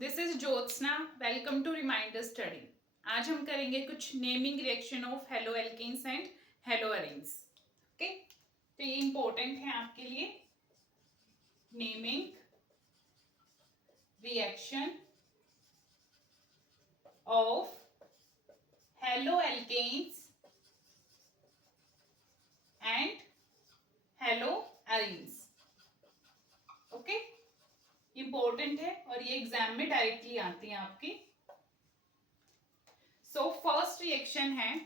This is Jyotsna. Welcome to reminder study. आज हम करेंगे कुछ naming reaction of haloalkanes and haloarenes. Okay, तो ये इंपॉर्टेंट है आपके लिए। Naming reaction of haloalkanes and haloarenes. Okay, important है और ये एग्जाम में डायरेक्टली आती है आपकी। सो फर्स्ट रिएक्शन है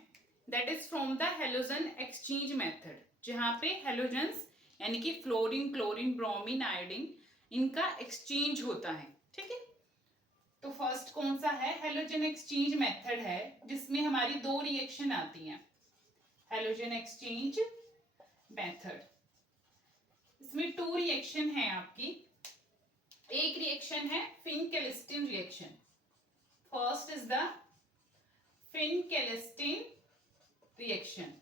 that is from the halogen exchange method, जहां पे हेलोजन्स यानी कि फ्लोरीन, क्लोरीन, ब्रोमीन, आयोडीन, इनका एक्सचेंज होता है। ठीक है, तो फर्स्ट कौन सा है? हेलोजन एक्सचेंज मेथड है, जिसमें हमारी दो रिएक्शन आती हैं। हेलोजन एक्सचेंज मेथड, इसमें टू रिएक्शन है आपकी। एक रिएक्शन है Finkelstein reaction. First is the Finkelstein reaction.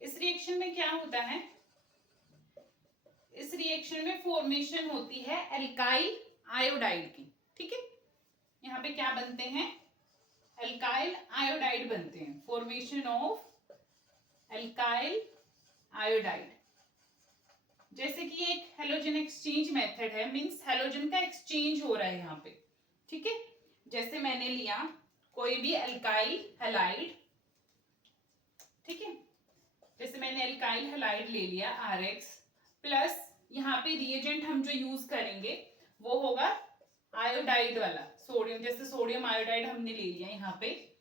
इस रिएक्शन में क्या होता है? इस रिएक्शन में फॉर्मेशन होती है एल्काइल आयोडाइड की। ठीक है, यहां पे क्या बनते हैं? एल्काइल आयोडाइड बनते हैं। Formation of alkyl iodide. जैसे कि एक हेलोजन एक्सचेंज मेथड है, मींस हेलोजन का एक्सचेंज हो रहा है यहाँ पे। ठीक है, जैसे मैंने लिया कोई भी एल्काइल हैलाइड। ठीक है, जैसे मैंने एल्काइल हैलाइड ले लिया RX प्लस यहाँ पे रिएजेंट हम जो यूज करेंगे वो होगा आयोडाइड वाला, सोडियम। जैसे सोडियम आयोडाइड हमने ले लिया यहाँ पे,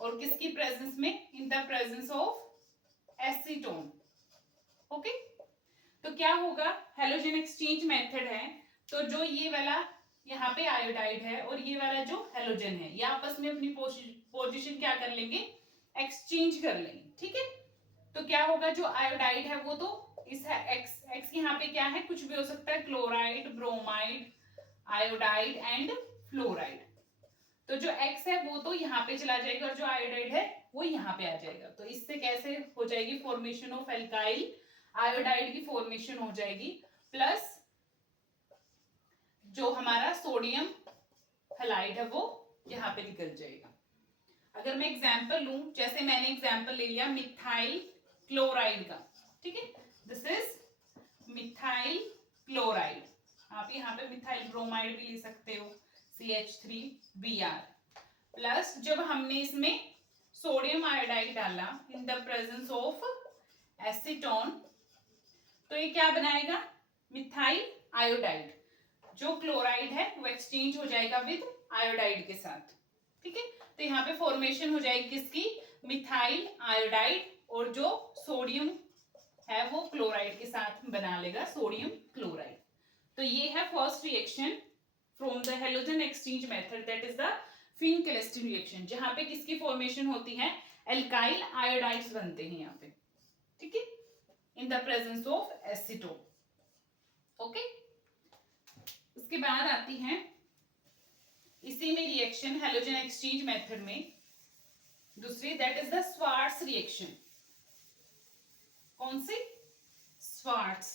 और किसकी प्रेजेंस में? In the presence of acetone. Okay, तो क्या होगा? हेलोजन एक्सचेंज मेथड है, तो जो ये वाला यहाँ पे आयोडाइड है और ये वाला जो हेलोजन है, ये आपस में अपनी पोजीशन क्या कर लेंगे? एक्सचेंज कर लेंगे। ठीक है, तो क्या होगा? जो आयोडाइड है वो तो इस एक्स एक्स यहाँ पे क्या है? कुछ भी हो सकता है, chloride, bromide, iodide and fluoride. तो जो एक्स है वो तो यहाँ पे चला जाएगा और जो आयोडाइड है वो यहाँ पे आ जाएगा। तो इससे कैसे हो जाएगी? फॉर्मेशन ऑफ एल्काइल आयोडाइड की फॉर्मेशन हो जाएगी, प्लस जो हमारा सोडियम हैलाइड है वो यहाँ पे निकल जाएगा। अगर मैं एग्जाम्पल लूं, जैसे मैंने एग्जाम्पल ले लिया मिथाइल क्लोराइड का। ठीक है, दिस इज मिथाइल क्लोराइड। आप यहाँ पे मिथाइल ब्रोमाइड भी ले सकते हो, CH3Br। प्लस जब हमने इसमें सोडियम आयोडाइड डाला इन द प्रेजेंस ऑफ एसीटोन, तो ये क्या बनाएगा? Methyl iodide. जो क्लोराइड है वो एक्सचेंज हो जाएगा विद आयोडाइड के साथ। ठीक है, तो यहाँ पे फॉर्मेशन हो जाएगी किसकी? मिथाइल आयोडाइड, और जो सोडियम है वो क्लोराइड के साथ बना लेगा सोडियम क्लोराइड। तो ये है first reaction from the halogen exchange method, that is the Finkelstein reaction, जहां पे किसकी फॉर्मेशन होती है? एल्काइल आयोडाइड्स बनते हैं यहाँ पे। ठीक है, इन the presence of acetone. Okay, उसके बाद आती है इसी में रिएक्शन हेलोजन एक्सचेंज मेथड में दूसरी, that is the Swarts reaction. कौन सी? स्वार्ट्स।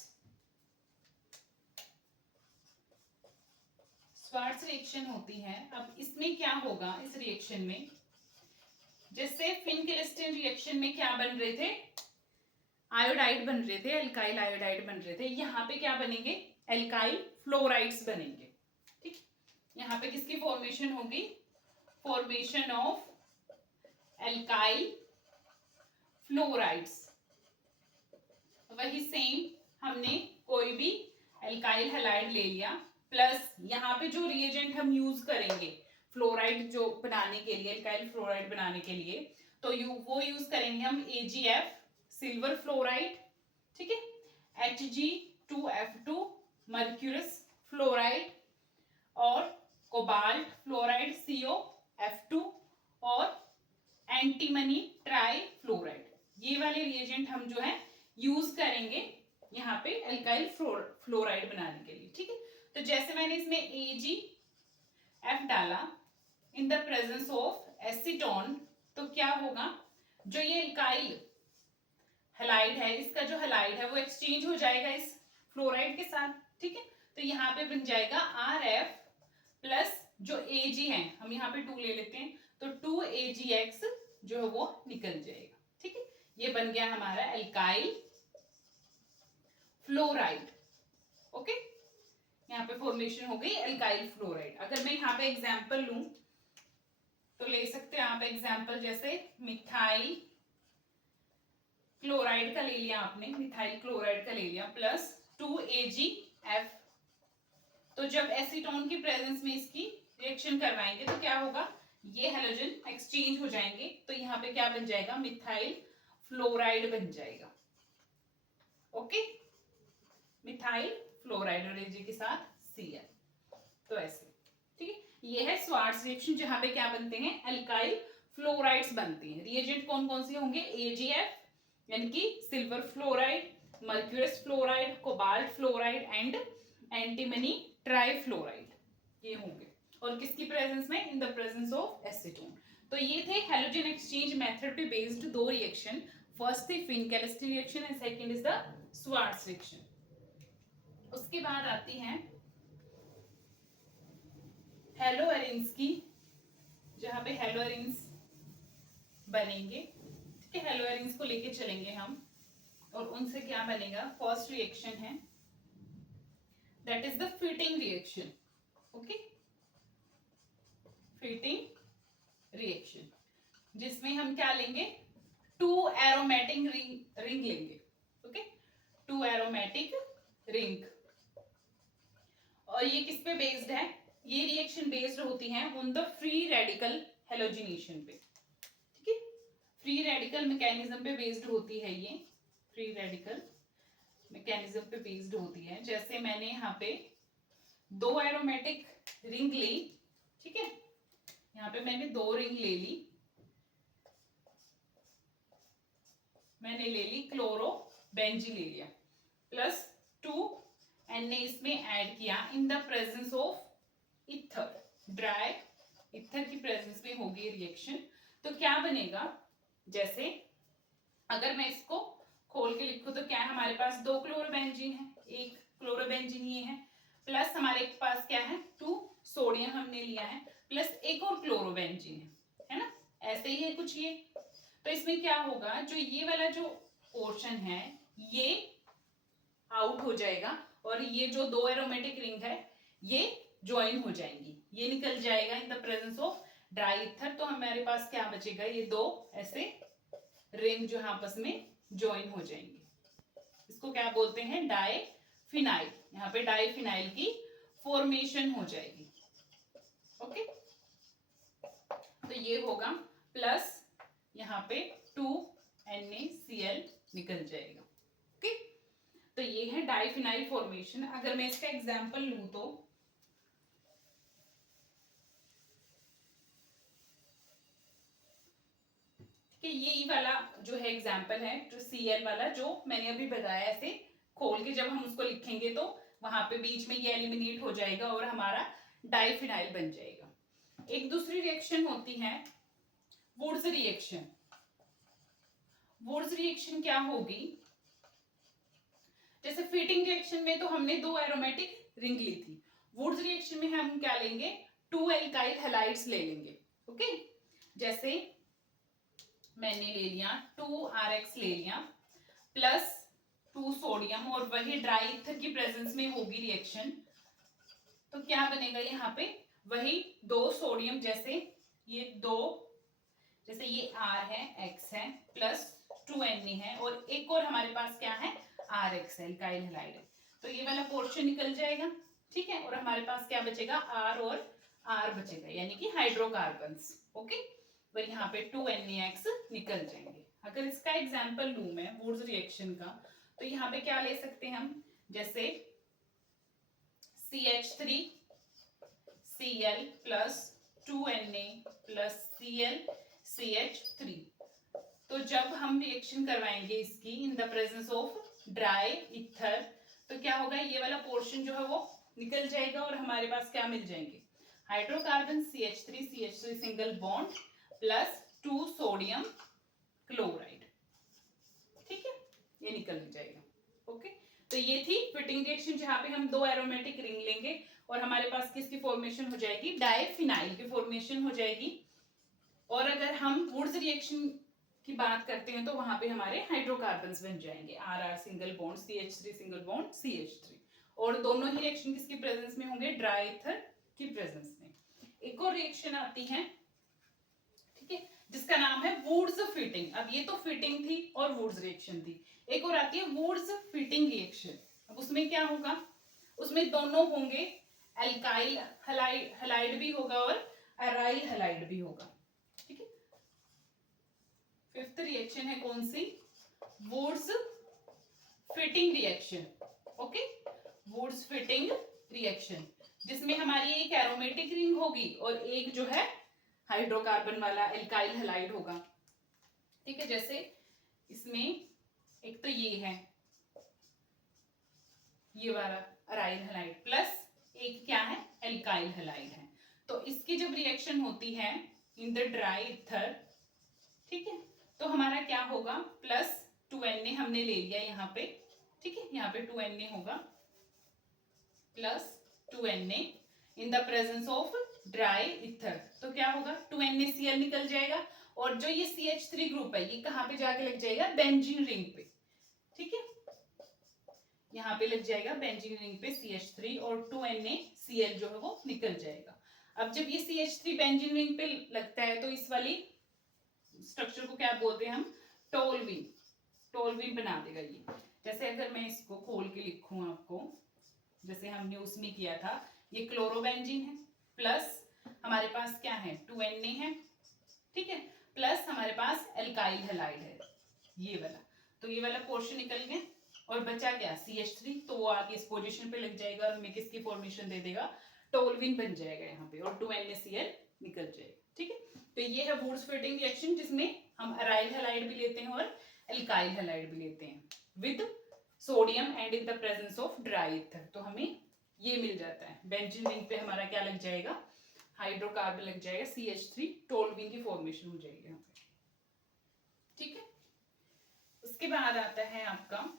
स्वार्ट्स रिएक्शन होती है। अब इसमें क्या होगा? इस रिएक्शन में जैसे फिन-केलिस्टिन रिएक्शन में क्या बन रहे थे? आयोडाइड बन रहे थे, एल्काइल आयोडाइड बन रहे थे। यहाँ पे क्या बनेंगे? एल्काइल फ्लोराइड्स बनेंगे। ठीक, यहाँ पे किसकी फॉर्मेशन होगी? Formation of alkyl fluorides. वही सेम हमने कोई भी एल्काइल हैलाइड ले लिया, प्लस यहाँ पे जो रिएजेंट हम यूज करेंगे फ्लोराइड जो बनाने के लिए, एल्काइल फ्लोराइड बनाने के लिए, तो वो यूज करेंगे हम AgF सिल्वर फ्लोराइड। ठीक है, Hg2F2 मर्क्यूरस फ्लोराइड, और कोबाल्ट फ्लोराइड COF2, और एंटीमनी ट्राई फ्लोराइड। ये वाले रिएजेंट हम जो है यूज करेंगे यहाँ पे एल्काइल फ्लोराइड बनाने के लिए। ठीक है, तो जैसे मैंने इसमें AgF डाला इन द प्रेजेंस ऑफ एसीटोन, तो क्या होगा? जो ये एल्काइल हैलाइड है, इसका जो हैलाइड है वो एक्सचेंज हो जाएगा इस फ्लोराइड के साथ। ठीक है, तो यहाँ पे बन जाएगा RF प्लस जो Ag है, हम यहाँ पे 2 ले लेते हैं, तो 2AgX जो है वो निकल जाएगा। ठीक है, ये बन गया हमारा एल्काइल फ्लोराइड। ओके, यहाँ पे फॉर्मेशन हो गई एल्काइल फ्लोराइड। अगर मैं यहाँ पे एग्जांपल लूं तो ले सकते हैं आप एग्जांपल, जैसे मिथाइल क्लोराइड का ले लिया आपने, मिथाइल क्लोराइड का ले लिया प्लस 2AgF। तो जब एसीटोन की प्रेजेंस में इसकी रिएक्शन करवाएंगे तो क्या होगा, ये हेलोजन एक्सचेंज हो जाएंगे, तो यहाँ पे क्या बन जाएगा, मिथाइल फ्लोराइड बन जाएगा। ओके, मिथाइल फ्लोराइड और Ag के साथ Cl, तो ऐसे। ठीक है, ये है स्वार्ट्ज रिएक्शन जहां पे क्या बनते हैं, एल्काइल फ्लोराइड्स बनते हैं। रिएजेंट कौन कौन से होंगे, AgF यानी कि silver fluoride, mercurous fluoride, cobalt fluoride and antimony trifluoride, ये होंगे। और किसकी प्रेजेंस में, in the presence of acetone. तो ये थे हेलोजन एक्सचेंज मेथड पे बेस्ड 2 रिएक्शन। फर्स्ट थी Finkelstein reaction and second is the Swarts reaction. उसके बाद आती है हेलोएरिन्स की, जहां पे हेलोएरिन्स बनेंगे। ठीक है, हेलोएरिन्स को लेके चलेंगे हम, और उनसे क्या बनेगा, फर्स्ट रिएक्शन है that is the fitting reaction. Okay, fitting reaction, जिसमें हम क्या लेंगे, 2 एरोमेटिक रिंग लेंगे। Okay, 2 aromatic ring. और ये किस पे बेस्ड है, ये रिएक्शन बेस्ड होती है on the free radical halogenation पे। ठीक है, फ्री रेडिकल मैकेनिज्म पे बेस्ड होती है ये, फ्री रेडिकल मैकेनिज्म पे बेस्ड होती है। जैसे मैंने यहाँ पे 2 एरोमेटिक रिंग ली, ठीक है, यहाँ पे मैंने 2 रिंग ले ली, मैंने ले ली क्लोरोबेंजीन ले लिया, प्लस 2 Na इसमें ऐड किया इन the presence of ether, dry ether की प्रेजेंस में होगी रिएक्शन। तो क्या बनेगा, जैसे अगर मैं इसको खोल के लिखूं तो क्या है, हमारे पास 2 क्लोरोबेंजीन है, एक क्लोरोबेंजीन ये है, प्लस हमारे पास क्या है, 2 सोडियम हमने लिया है, प्लस एक और क्लोरोबेंजीन है ना, ऐसे ही है कुछ ये। तो इसमें क्या होगा, जो ये वाला जो पोर्शन है ये आउट हो जाएगा, और ये जो 2 एरोमेटिक रिंग है ये ज्वाइन हो जाएंगी, ये निकल जाएगा इन the presence of dry ether. तो हमारे पास क्या बचेगा, ये 2 ऐसे रिंग जो आपस में ज्वाइन हो जाएंगे, इसको क्या बोलते हैं, डाईफिनाइल। यहाँ पे डाईफिनाइल की फॉर्मेशन हो जाएगी। ओके, तो ये होगा, प्लस यहाँ पे 2NaCl निकल जाएगा। ओके, तो ये है डाईफिनाइल फॉर्मेशन। अगर मैं इसका एग्जांपल लूं तो ठीक है, ये वाला जो है एग्जांपल है, जो Cl वाला जो मैंने अभी बताया, ऐसे खोल के जब हम उसको लिखेंगे तो वहां पे बीच में ये एलिमिनेट हो जाएगा और हमारा डाईफिनाइल बन जाएगा। एक दूसरी रिएक्शन होती है वुड्स रिएक्शन। वुड्स रिएक्शन क्या होगी, जैसे फिटिंग रिएक्शन में तो हमने 2 एरोमेटिक रिंग ली थी, वुड्स रिएक्शन में हम क्या लेंगे, 2 एल्काइल हैलाइड्स ले लेंगे। ओके, जैसे मैंने ले लिया 2RX ले लिया, प्लस 2 सोडियम, और वही ड्राई ईथर की प्रेजेंस में होगी रिएक्शन, तो क्या बनेगा यहाँ पे, वही 2 सोडियम, जैसे ये 2, जैसे ये R है, X है, प्लस 2Na है, और एक और हमारे पास क्या है, RX है, एल्काइल हैलाइड है, तो ये वाला पोर्शन निकल जाएगा। ठीक है, और हमारे पास क्या बचेगा, R और R बचेगा, यानी कि हाइड्रोकार्बन्स। ओके, और यहाँ पे 2NaX निकल जाएंगे। अगर इसका एग्जाम्पल लूं मैं वुड्स रिएक्शन का, तो यहाँ पे क्या ले सकते हैं हम, जैसे CH3 Cl plus 2Na plus Cl CH3। तो जब हम रिएक्शन करवाएंगे इसकी इन the presence of dry ether, तो क्या होगा, ये वाला पोर्शन जो है वो निकल जाएगा, और हमारे पास क्या मिल जाएंगे, hydrocarbon CH3 single bond plus 2 sodium chloride. ठीक है, ये निकल जाएगा। ओके, तो तो ये थी फिटिंग रिएक्शन जहां पे हम 2 एरोमेटिक रिंग लेंगे और हमारे पास किसकी फॉर्मेशन हो जाएगी, डाइफिनाइल की फॉर्मेशन हो जाएगी। और अगर हम वुड्स रिएक्शन की बात करते हैं तो वहां पे हमारे हाइड्रोकार्बन्स बन जाएंगे, R single bond, CH3 single bond CH3, और दोनों ही रिएक्शन किसकी प्रेजेंस में होंगे, ड्राई ईथर की प्रेजेंस में। एक और रिएक्शन आती है, ठीक है, जिसका नाम है वुड्स फिटिंग। अब ये तो फिटिंग थी और वुड्स रिएक्शन थी। एक और आती है वुड्स फिटिंग रिएक्शन। अब उसमें क्या होगा, उसमें दोनों होंगे, एल्काइल हलाइड भी होगा और अराइल हलाइड भी होगा, ठीक है। फिफ्थ रिएक्शन है कौन सी, Wurtz Fittig reaction. Okay, Wurtz Fittig reaction, जिसमें हमारी एक एरोमेटिक रिंग होगी और एक जो है हाइड्रोकार्बन वाला एल्काइल हलाइड होगा, ठीक है। जैसे इसमें एक तो ये है, ये वाला अराइल हलाइड प्लस एक क्या है, एल्काइल हलाइड है। तो इसकी जब रिएक्शन होती है इन द ड्राई ईथर, ठीक है, तो हमारा क्या होगा, प्लस 2Na हमने ले लिया यहाँ पे, ठीक है, यहाँ पे 2Na होगा, plus 2Na in the presence of dry ether, तो क्या होगा, 2NaCl निकल जाएगा और जो ये CH3 ग्रुप है ये कहाँ पे जाके लग जाएगा, बेंजीन रिंग पे, ठीक है, यहाँ पे लग जाएगा बेंजीन रिंग पे CH3 और 2NaCl जो है वो निकल जाएगा। अब जब ये CH3 बेंजीन रिंग पे लगता है तो इस वाली स्ट्रक्चर को क्या बोलते हैं हम, टोल्यूइन, टोल्यूइन बना देगा ये। जैसे अगर मैं इसको खोल के लिखूं आपको, जैसे हमने उसमें किया था, ये क्लोरोबेंजीन है, प्लस हमारे पास क्या है, 2Na है, ठीक है, प्लस हमारे पास एल्काइल हलाइड है ये वाला, तो ये वाला पोर्शन निकल गया और बचा क्या, CH3, तो वो आके इस पोजीशन पे लग जाएगा और हमें किसकी फॉर्मेशन दे देगा, टोल्यूइन बन जाएगा यहाँ पे और 2NaCl निकल जाएगा, ठीक है। तो ये है वुड्स फिटिंग रिएक्शन, जिसमें हम अराइल हलाइड भी लेते हैं और एल्काइल हलाइड भी लेते हैं with sodium and in the presence of dry ether, तो हमें ये मिल जाता है। बेंजीन रिंग पे हमारा क्या लग जाएगा, हाइड्रोकार्बन लग जाएगा CH3, टोल्यूइन की फॉर्मेशन हो जाएगी यहाँ पे, ठीक है। उसके बाद आता है आपका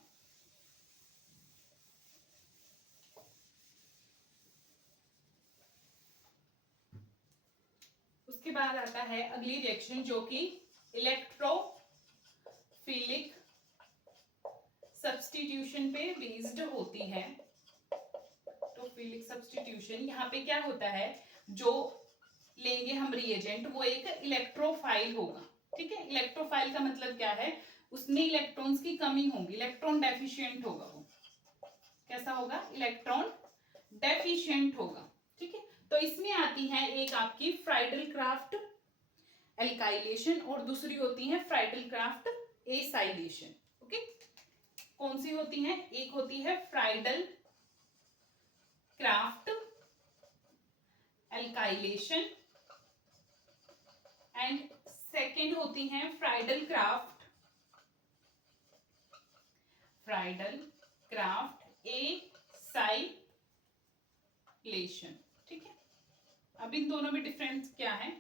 अगली रिएक्शन जो कि इलेक्ट्रोफिलिक सब्स्टिट्यूशन पे बेस्ड होती है। तो फिलिक सब्स्टिट्यूशन, यहाँ पे क्या होता है, जो लेंगे हम रिएजेंट वो एक इलेक्ट्रोफाइल होगा, ठीक है। इलेक्ट्रोफाइल का मतलब क्या है, उसमें इलेक्ट्रॉन्स की कमी होगी, इलेक्ट्रॉन डेफिशिएंट होगा वो, कैसा होगा, इलेक्ट्रॉन डेफिशिएंट होगा, ठीक है। तो इसमें आती है एक आपकी फ्राइडल क्राफ्ट एल्काइलेशन और दूसरी होती है फ्राइडल क्राफ्ट एसाइलेशन। ओके, कौन सी होती है, एक होती है Friedl craft alkylation and second होती है फ्राइडल क्राफ्ट एसाइलेशन, ठीक है। अब इन दोनों में डिफरेंस क्या है,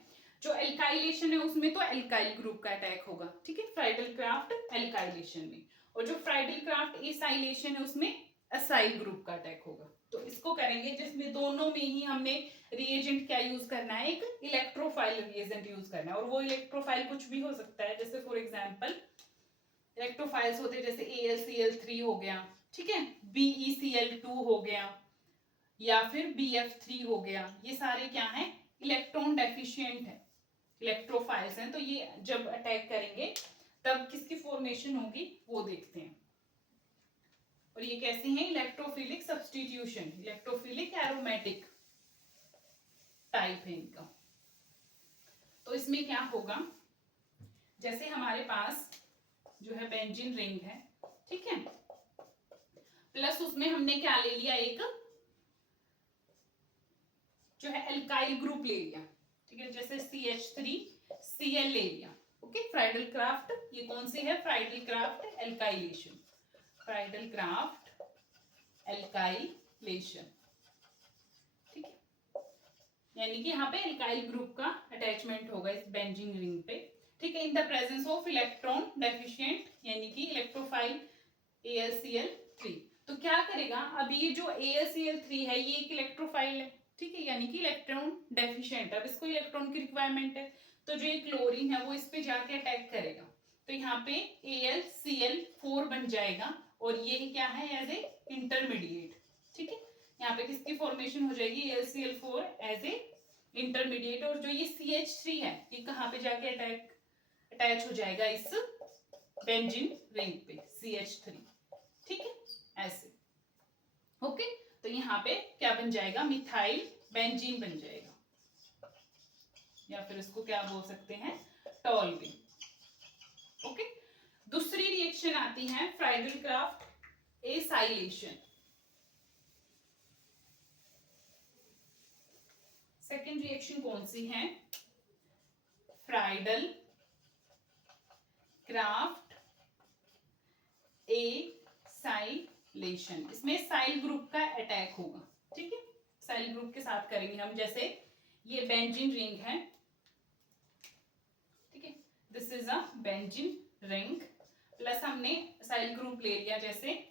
जो एल्काइलेशन है उसमें तो एल्काइल ग्रुप का अटैक होगा, ठीक है, फ्राइडल क्राफ्ट एल्काइलेशन में, और जो फ्राइडल क्राफ्ट एसाइलेशन है उसमें एसाइल ग्रुप का अटैक होगा। तो इसको करेंगे जिसमें दोनों में ही हमने रिएजेंट क्या यूज करना है, एक इलेक्ट्रोफाइल रिएजेंट यूज करना है, और वो इलेक्ट्रोफाइल कुछ भी हो सकता है, जैसे फॉर एग्जांपल इलेक्ट्रोफाइल्स होते हैं जैसे AlCl3 हो गया, ठीक है, BeCl2 हो गया या फिर BF3 हो गया, ये सारे क्या हैं, इलेक्ट्रॉन डेफिशिएंट है, इलेक्ट्रोफाइल्स हैं। तो ये जब अटैक करेंगे तब किसकी फॉर्मेशन होगी वो देखते हैं, और ये कैसे हैं, electrophilic substitution, electrophilic aromatic type है इनका। तो इसमें क्या होगा, जैसे हमारे पास जो है बेंजीन रिंग है, ठीक है, प्लस उसमें हमने क्या ले लिया, एक जो है एल्काइल ग्रुप ले लिया, ठीक है, जैसे CH3Cl ले लिया। ओके, फ्राइडल क्राफ्ट, ये कौन सी है, Friedl craft alkylation, Friedl craft alkylation, ठीक है, यानी कि यहाँ पे एल्काइल ग्रुप का अटैचमेंट होगा इस बेंजीन रिंग पे, ठीक है, इन the presence of electron deficient यानी कि इलेक्ट्रोफाइल AlCl3। तो क्या करेगा, अब ये जो AlCl3 है ये एक इलेक्ट्रोफाइल है, ठीक है, यानी कि इलेक्ट्रॉन डेफिशिएंट है, अब इसको इलेक्ट्रॉन की रिक्वायरमेंट है, तो जो ये क्लोरीन है वो इस पे जाके अटैक करेगा, तो यहाँ पे AlCl4 बन जाएगा और ये क्या है, एज ए इंटरमीडिएट, ठीक है। यहाँ पे किसकी फॉर्मेशन हो जाएगी, AlCl4 एज ए इंटरमीडिएट, और जो ये CH3 है ये कहाँ पे जाके अटैच हो जाएगा, इस बेंजीन रिंग पे CH3, ठीक है, ऐसे। ओके, तो यहाँ पे क्या बन जाएगा, मिथाइल बेंजीन बन जाएगा, या फिर इसको क्या बोल सकते हैं, टॉल्यूइन। ओके, दूसरी रिएक्शन आती है फ्राइडल-क्राफ्ट एसाइलेशन। सेकेंड रिएक्शन कौन सी है, फ्राइडल क्राफ्ट एसाइलेशन। इसमें साइल ग्रुप का अटैक होगा, ठीक है, साइल ग्रुप के साथ करेंगे हम, जैसे ये बेंजीन रिंग है, ठीक है, this is a benzene ring, plus हमने साइल ग्रुप ले लिया जैसे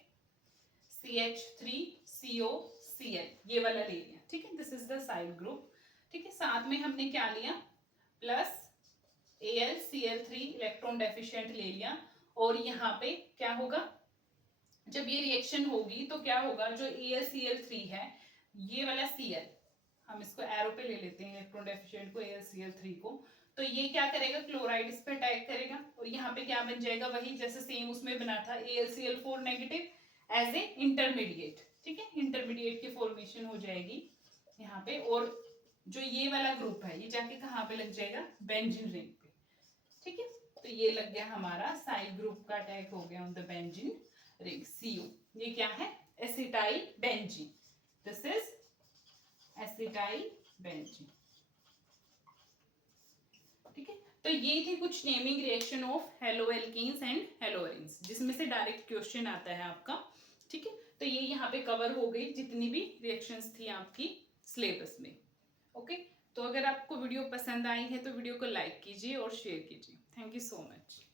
CH3COCl, ये वाला ले लिया, ठीक है, दिस इज द साइल ग्रुप, ठीक है। साथ में हमने क्या लिया, प्लस AlCl3 इलेक्ट्रॉन डेफिशिएंट ले लिया, और यहाँ पे क्या होगा, जब ये रिएक्शन होगी तो क्या होगा, जो AlCl3 है ये वाला Cl, हम इसको एरो पे ले लेते हैं इलेक्ट्रॉन डेफिशिएंट को, AlCl3 को, तो ये क्या करेगा, क्लोराइड इस पे अटैक करेगा, और यहाँ पे क्या बन जाएगा, वही जैसे सेम उसमें बना था, AlCl4 negative as A intermediate, ठीक है, इंटरमीडिएट की फॉर्मेशन हो जाएगी यहाँ पे, और जो ये वाला ग्रुप है ये जाके कहाँ पे लग जाएगा, बेंजीन रिंग पे, ठीक है। तो ये लग गया हमारा साइल ग्रुप का अटैक हो गया on the benzene ring, CO, ये क्या है, acetyl benzene, this is acetyl benzene, ठीक है। तो ये थी कुछ naming reaction of haloalkanes and haloarenes, जिसमें से डायरेक्ट क्वेश्चन आता है आपका, ठीक है। तो ये यहाँ पे कवर हो गई जितनी भी रिएक्शंस थी आपकी सिलेबस में। ओके, तो अगर आपको वीडियो पसंद आई है तो वीडियो को लाइक कीजिए और शेयर कीजिए। Thank you so much.